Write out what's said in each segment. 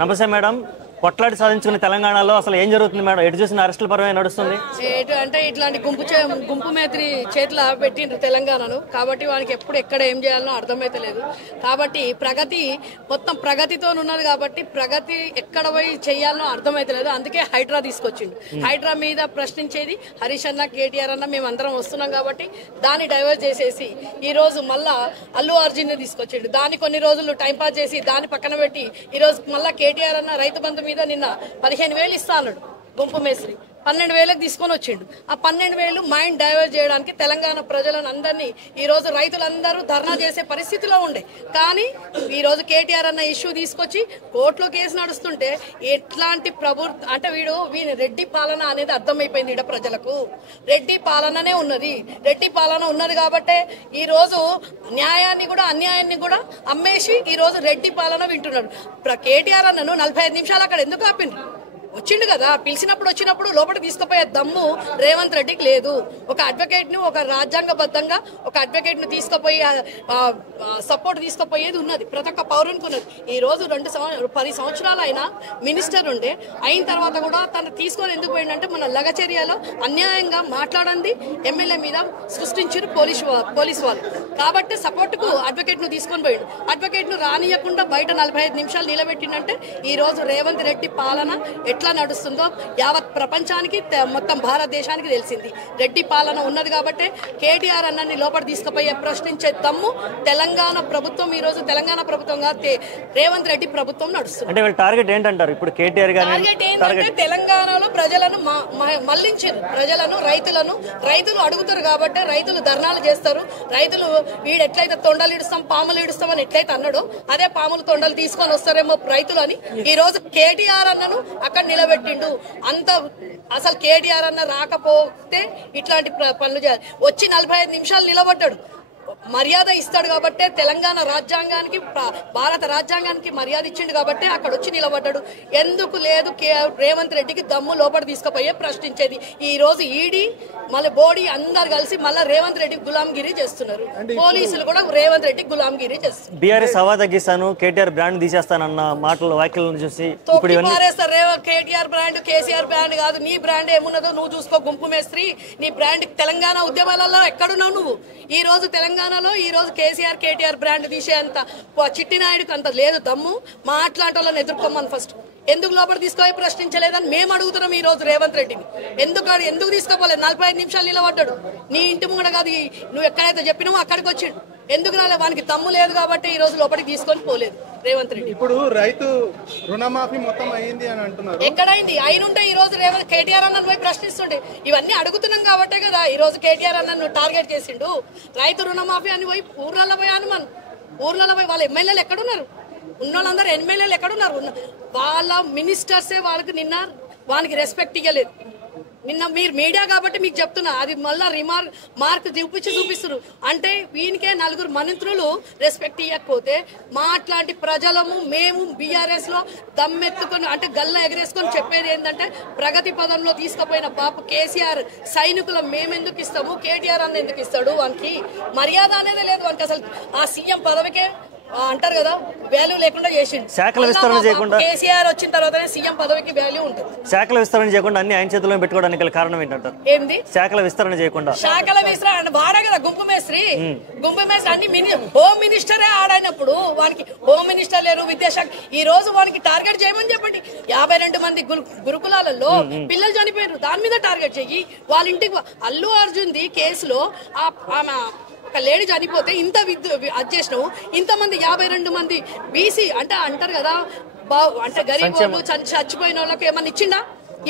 నమస్తే మేడం. కొట్లాడి సాధించుకున్న తెలంగాణలో అసలు ఏం జరుగుతుంది మేడం? ఎటు చూసిన అరెస్టుల పరమే నడుస్తుంది. అంటే ఇట్లాంటి గుంపు మేత్రి చేతిలో పెట్టిండ్రు తెలంగాణను. కాబట్టి వానికి ఎప్పుడు ఎక్కడ ఏం చేయాలనో అర్థమైతే లేదు. కాబట్టి ప్రగతి మొత్తం ప్రగతితో ఉన్నది కాబట్టి ప్రగతి ఎక్కడ పోయి చేయాలనో అర్థమైతే లేదు. అందుకే హైడ్రా తీసుకొచ్చిండు. హైడ్రా మీద ప్రశ్నించేది హరీష్ అన్న, కేటీఆర్ అన్న మేము అందరం వస్తున్నాం కాబట్టి దాన్ని డైవర్ట్ చేసేసి ఈ రోజు మళ్ళా అల్లు అర్జున్ తీసుకొచ్చిండు. దాన్ని కొన్ని రోజులు టైంపాస్ చేసి దాన్ని పక్కన పెట్టి ఈ రోజు మళ్ళా కేటీఆర్ అన్న రైతు బంధు మీద నిన్న 15,000 ఇస్తా అన్నాడు. గుంపు మేస్త్రి 12,000 తీసుకొని వచ్చిండు. ఆ 12,000 మైండ్ డైవర్ట్ చేయడానికి తెలంగాణ ప్రజలను అందరినీ ఈ రోజు రైతులందరూ ధర్నా చేసే పరిస్థితిలో ఉండే. కానీ ఈ రోజు కేటీఆర్ అన్న ఇష్యూ తీసుకొచ్చి కోర్టులో కేసు నడుస్తుంటే ఎట్లాంటి అంటే వీని రెడ్డి పాలన అనేది అర్థమైపోయింది. ఈడ ప్రజలకు రెడ్డి పాలననే ఉన్నది. రెడ్డి పాలన ఉన్నది కాబట్టే ఈ రోజు న్యాయాన్ని కూడా అన్యాయాన్ని కూడా అమ్మేసి ఈ రోజు రెడ్డి పాలన వింటున్నాడు. కేటీఆర్ అన్నను 45 నిమిషాలు అక్కడ ఎందుకు ఆపిండ్రు? వచ్చిండు కదా, వచ్చినప్పుడు లోపలికి తీసుకుపోయే దమ్ము రేవంత్ రెడ్డికి లేదు. ఒక అడ్వకేట్ ను, ఒక రాజ్యాంగబద్ధంగా ఒక అడ్వకేట్ ను తీసుకుపోయి సపోర్ట్ తీసుకుపోయేది ఉన్నది, ప్రతి ఒక్క పౌరునికి ఉన్నది. ఈ రోజు 10 సంవత్సరాలు అయినా మినిస్టర్ ఉండే అయిన తర్వాత కూడా తను తీసుకొని ఎందుకు పోయిందంటే మన లగచర్యలో అన్యాయంగా మాట్లాడండి ఎమ్మెల్యే మీద సృష్టించారు పోలీసు వాళ్ళు. కాబట్టి సపోర్ట్ కు అడ్వకేట్ ను తీసుకొని పోయిండు. అడ్వకేట్ ను రానియకుండా బయట 45 నిమిషాలు నిలబెట్టిందంటే ఈ రోజు రేవంత్ రెడ్డి పాలన ఎట్లా నడుస్తుందో యావత్ ప్రపంచానికి మొత్తం భారతదేశానికి తెలిసింది. రెడ్డి పాలన ఉన్నది కాబట్టి కేటీఆర్ అన్నని లోపల తీసుకుపోయే ప్రశ్నించే దమ్ము తెలంగాణ ప్రభుత్వం ఈ రోజు తెలంగాణ ప్రభుత్వంగా రేవంత్ రెడ్డి ప్రభుత్వం నడుస్తుంది. అంటే టార్గెట్ ఏంటంటారు ఇప్పుడు కేటీఆర్ గారు? టార్గెట్ ఏంటంటే తెలంగాణలో ప్రజలను మళ్లించారు. రైతులు అడుగుతారు కాబట్టి రైతులు ధర్నాలు చేస్తారు. రైతులు వీడు ఎట్లయితే తొండలు ఇడుస్తాం పాములు ఇడుస్తాం అని ఎట్లయితే అన్నాడు అదే పాములు తొండలు తీసుకొని వస్తారేమో రైతులు అని ఈ రోజు కేటీఆర్ అన్నను అక్కడ నిలబెట్టిండు. అంత అసలు కేటీఆర్ అన్న రాకపోతే ఇట్లాంటి పనులు చేయాలి. వచ్చి 45 నిమిషాలు నిలబడ్డాడు. మర్యాద ఇస్తాడు కాబట్టి తెలంగాణ రాజ్యాంగానికి భారత రాజ్యాంగానికి మర్యాద ఇచ్చిండు కాబట్టి అక్కడ వచ్చి నిలబడ్డాడు. ఎందుకు లేదు రేవంత్ రెడ్డికి దమ్ము లోపల తీసుకుపోయే ప్రశ్నించేది. ఈ రోజు ఈడీ మళ్ళీ బోడీ అందరు కలిసి మళ్ళీ రేవంత్ రెడ్డి గులాంగిరి చేస్తున్నారు. పోలీసులు కూడా రేవంత్ రెడ్డి గులాంగిరి చేస్తున్నారు. బీఆర్ఎస్ హవా తగ్గిస్తాను, కేటీఆర్ బ్రాండ్ తీసేస్తానన్న మాటలు వ్యాఖ్యలను చూసి కేటీఆర్ బ్రాండ్ కేసీఆర్ బ్రాండ్ కాదు. నీ బ్రాండ్ ఏమున్నదో నువ్వు చూసుకో. గుంపు మేస్త్రి నీ బ్రాండ్ తెలంగాణ ఉద్యమాలలో ఎక్కడున్నావు నువ్వు? ఈ రోజు తెలంగాణలో ఈ రోజు కేటీఆర్ బ్రాండ్ తీసేంత చిట్టినాయుడికి అంత లేదు దమ్ము. మాట్లాడే వాళ్ళని ఎదుర్కోమని ఫస్ట్ ఎందుకు లోపల తీసుకొని ప్రశ్నించలేదని మేము అడుగుతున్నాం. ఈ రోజు రేవంత్ రెడ్డిని ఎందుకు తీసుకోపోలేదు? 45 నిమిషాలు నిలబడ్డాడు. నీ ఇంటి ముంగడ కాదు, నువ్వు ఎక్కడైతే చెప్పినావో అక్కడికి వచ్చిండు. ఎందుకు రాలేదు? వానికి దమ్ము లేదు కాబట్టి ఈ రోజు లోపలికి తీసుకొని పోలేదు రేవంత్ రెడ్డి. ఇప్పుడు రైతు రుణమాఫీ మొత్తం అయింది అని అంటున్నారు. ఎక్కడైంది? అయినుంటే ఈ రోజు కేటీఆర్ అన్నను పోయి ప్రశ్నిస్తుండే. ఇవన్నీ అడుగుతున్నాం కాబట్టే కదా ఈ రోజు కేటీఆర్ అన్నను టార్గెట్ చేసిండు. రైతు రుణమాఫీ అని పోయి ఊర్లలో పోయి అనుమాను. ఊర్లలో పోయి వాళ్ళ ఎమ్మెల్యేలు ఎక్కడున్నారు? ఉన్నోళ్ళందరూ ఎమ్మెల్యేలు ఎక్కడున్నారు? వాళ్ళ మినిస్టర్సే వాళ్ళకి నిన్న వానికి రెస్పెక్ట్ ఇవ్వలేదు. నిన్న మీరు మీడియా కాబట్టి మీకు చెప్తున్నా, అది మళ్ళీ మార్క్ చూపిస్తున్నారు. అంటే వీనికే 4 మంత్రులు రెస్పెక్ట్ ఇవ్వకపోతే మాట్లాంటి ప్రజలము మేము బీఆర్ఎస్ లో దమ్మెత్తుకొని అంటే గల్ల ఎగరేసుకొని చెప్పేది ఏంటంటే ప్రగతి పదంలో తీసుకుపోయిన పాప కేసీఆర్ సైనికులు మేమెందుకు ఇస్తాము, కేటీఆర్ అన్న ఎందుకు ఇస్తాడు? వానికి మర్యాద అనేది లేదు. వానికి అసలు ఆ సీఎం పదవికే అంటారు కదా వాల్యూ లేకుండా చేసిండు. శాఖల విస్తరణ చేయకుండా కేసీఆర్ వచ్చిన తర్వాతనే సీఎం పదవికి వాల్యూ ఉంటుంది. శాఖల విస్తరణ చేయకుండా అన్ని ఆయన చేతుల్లో పెట్టుకోవడానికి కారణం ఏంటంటారు? ఏంది శాఖల విస్తరణ చేయకుండా? శాఖల విస్తరణ వాడే కదా గుంపు మేస్త్రి అన్ని హోమ్ మినిస్టరే ఆడైనప్పుడు వానికి హోమ్ మినిస్టర్ లేరు, విద్యాశాఖ. ఈ రోజు వానికి టార్గెట్ చేయమని చెప్పండి. 52 మంది గురుకులాలలో పిల్లలు చనిపోయారు. దాని మీద టార్గెట్ చెయ్యి. వాళ్ళ ఇంటికి అల్లు అర్జున్ ది కేసులో ఒక లేడీ చనిపోతే ఇంత అది చేసినావు. ఇంతమంది 52 మంది బీసీ అంటే అంటారు కదా అంటే గరీబ్ వాళ్ళు చచ్చిపోయిన వాళ్ళకి ఏమన్నా ఇచ్చిండా?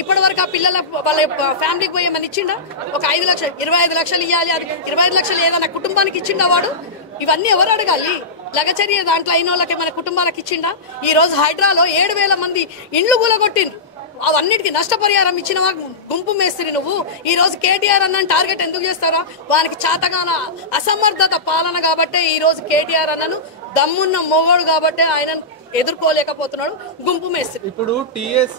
ఇప్పటి వరకు ఆ పిల్లల వాళ్ళ ఫ్యామిలీకి పోయి ఏమన్నా ఇచ్చిండా? ఒక 5 లక్షలు 25 లక్షలు ఇవ్వాలి. అది 25 లక్షలు ఏదైనా కుటుంబానికి ఇచ్చిండా వాడు? ఇవన్నీ ఎవరు అడగాలి? లగచర్య దాంట్లో అయిన వాళ్ళకి మన కుటుంబాలకు ఇచ్చిండా? ఈ రోజు హైడ్రాలో 7,000 మంది ఇండ్లు కూలగొట్టిండ్రు. అవన్నిటికీ నష్టపరిహారం ఇచ్చిన గుంపు మేస్త్రి నువ్వు. ఈ రోజు కేటీఆర్ అన్న టార్గెట్ ఎందుకు చేస్తారా? వానికి చాతగాన అసమర్థత పాలన కాబట్టే ఈ రోజు కేటీఆర్ అన్నను దమ్మున్న మొగోడు కాబట్టే ఆయన ఎదుర్కోలేకపోతున్నాడు గుంపు మేస్త్రి. ఇప్పుడు టీఎస్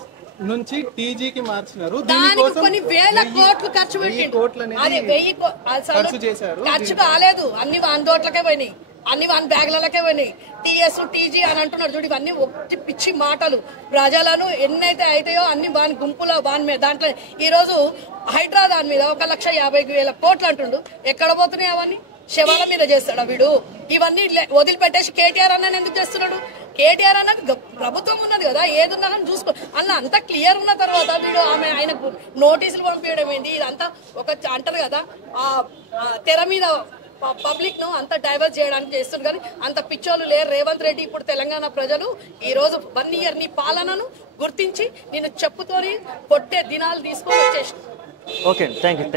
నుంచి టీజీకి మార్చినారు. దానికి కొన్ని వేల కోట్లు ఖర్చు పెట్టిండు. అది 1000 ఖర్చు కాలేదు. అన్ని 100 కోట్లకే పోయినాయి. అన్ని వాని బ్యాగ్లకే పోయినాయి. టీఎస్ టీజీ అని అంటున్నారు చూడు, ఇవన్నీ ఒట్టి పిచ్చి మాటలు. ప్రజలను ఎన్నైతే అవుతాయో అన్ని వాని గుంపులో వాని మీద దాంట్లో ఈ రోజు హైడ్రా దాని మీద 1,50,000 కోట్లు అంటుండు. ఎక్కడ పోతున్నాయి అవన్నీ? శవాల మీద చేస్తాడా వీడు? ఇవన్నీ వదిలిపెట్టేసి కేటీఆర్ అన్న ఎందుకు చేస్తున్నాడు? కేటీఆర్ అన్న ప్రభుత్వం ఉన్నది కదా, ఏదున్నా కానీ చూసుకో అన్న. అంత క్లియర్ ఉన్న తర్వాత వీడు ఆయనకు నోటీసులు పంపించడం ఏంటి? ఇదంతా ఒక అంటారు కదా, ఆ తెర మీద పబ్లిక్ ను అంత డైవర్ట్ చేయడానికి చేస్తుంది. కానీ అంత పిచ్చోళ్ళు లేరు రేవంత్ రెడ్డి. ఇప్పుడు తెలంగాణ ప్రజలు ఈ రోజు 1 ఇయర్ నీ పాలనను గుర్తించి నేను చెప్పుతోని కొట్టే దినాలు తీసుకొని వచ్చేసి. Okay, thank you.